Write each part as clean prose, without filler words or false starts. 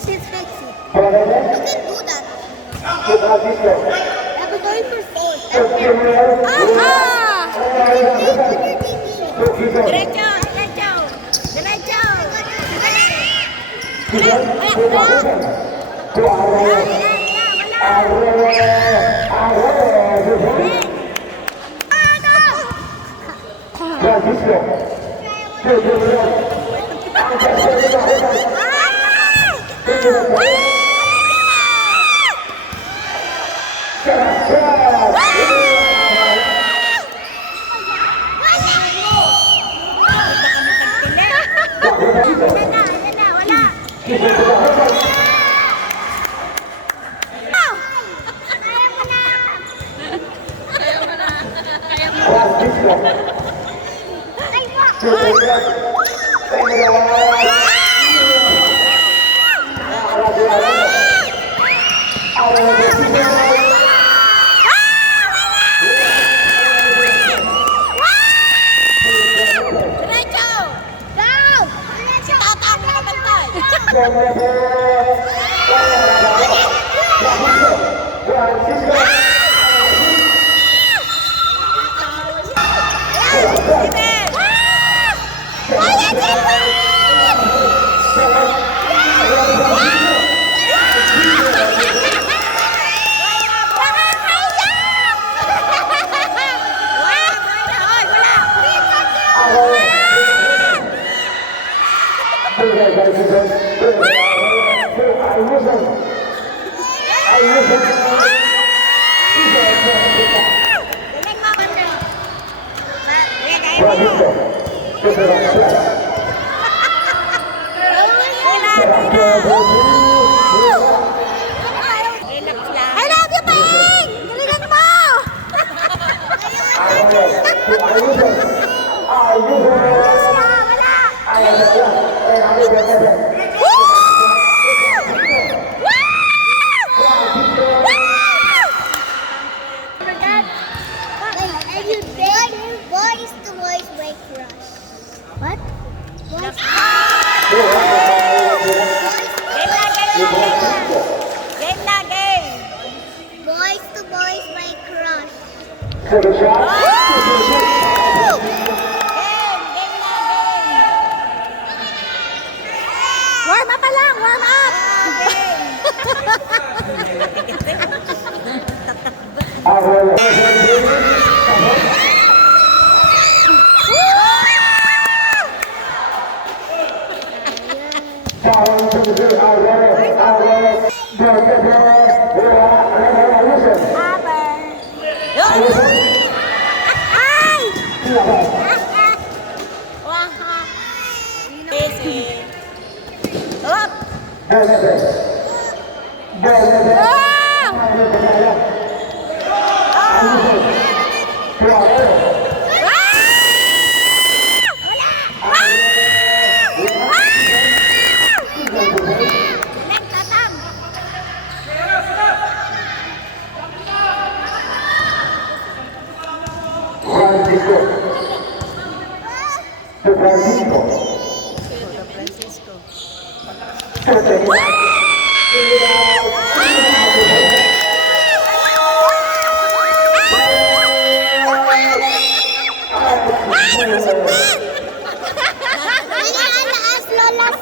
She's sexy. I can do that. I'm going for fourth. Aha! Diretso, Diretso! Diretso! I love you, Peng! Galingan mo! Boys to boys break crush. What? Boys Game na, game! Boys to boys break crush. Game na, game! Warm up pa lang, warm up! Ay! Waha! Easy! Up!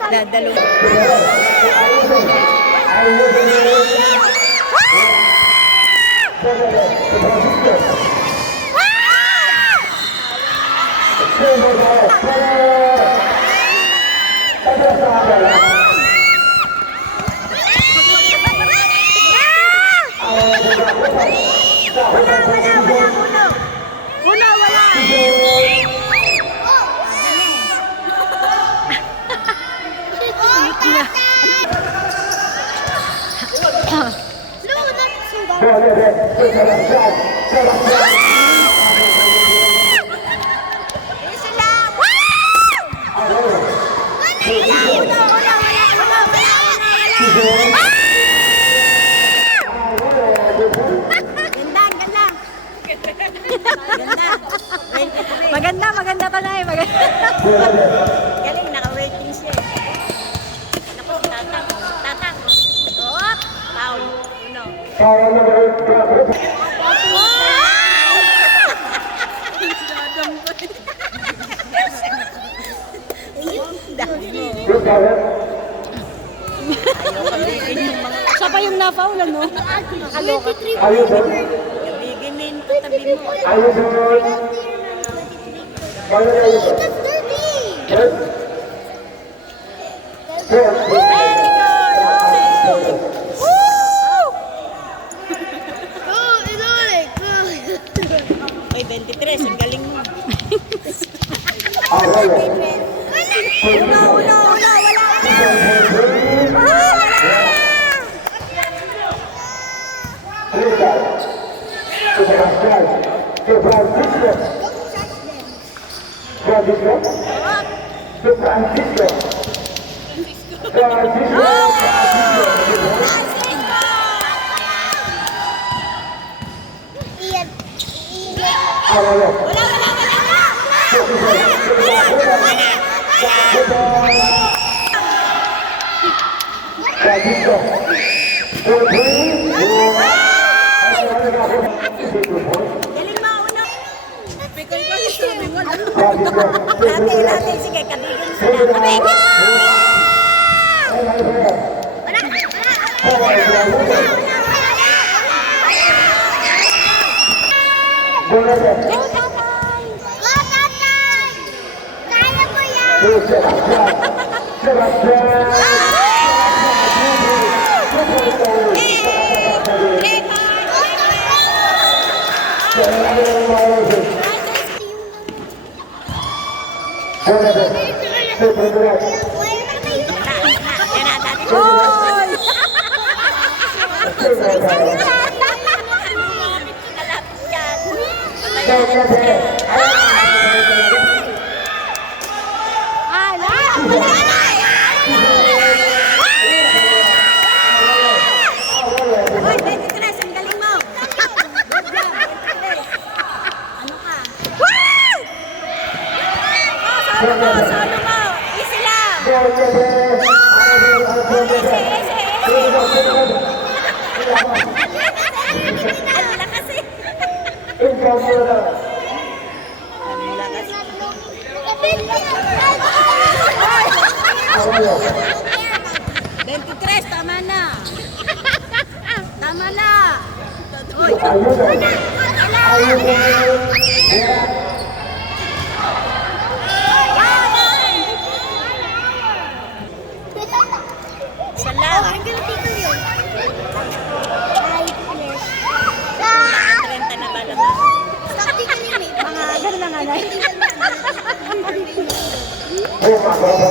Dadalo. Ganda, ganda. Galing, naka-waiting siya. Naku, tatang. Tatang. Op! Foul. Uno. Siya pa yung na-foul, no? Nakaloka. Gabigin mo yung tabi mo. Very good! Okay! Woo! Ay, 23. Ang galing mo. Uno! Wala! Galing mo, uno! Lati, sige, kabigin mo na. Kabigin! Go, tatay! Kaya mo yan! Hoy! Hoy, 23, ang galing mo. Good job, 23. Ano ka? Oh, solo mo. Easy lang. Ang lakas eh. Ang lakas. 23, tama na. Tama na. Uy. Isa lang. 30 na ba naman? Mga ganun na nga na. Ayan na, sige.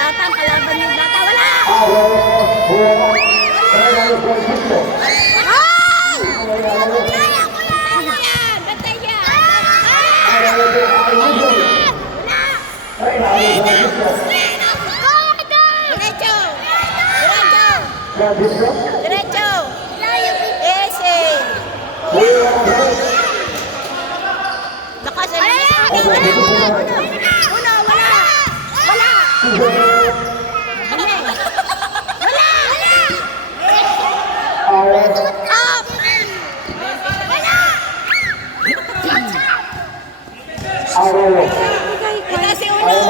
Tatang kalaban yung bata. Wala! Gantay niya! Diretso! Diretso! Diretso! Ese! Lakas, ano na siya? Wala! Wala! Up! Ito si Uno!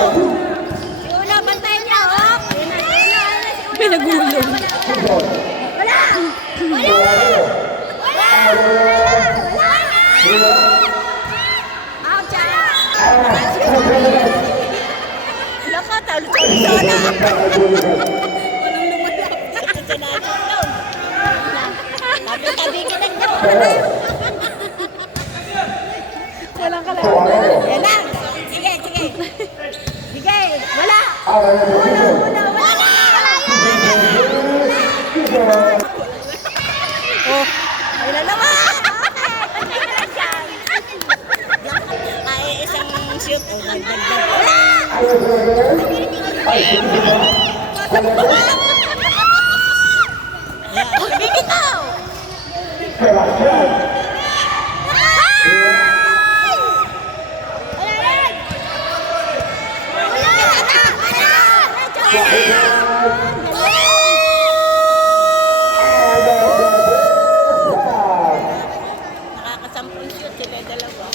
Si Uno, bantayan niya, oh! May nagulong. Wala! Ouch! Loko, talo-talo na! Walang lumalap. Ito na ito. Tabi-tabi ka lang daw. Walang kalaban. Yan na! Sige! Sige! Wala! Wala! Oh! Ayun na naman! Ay, isang shoot. Oh, dagdag. Wala! Sige, bitaw! Nakakasampung shoot sila dalawa.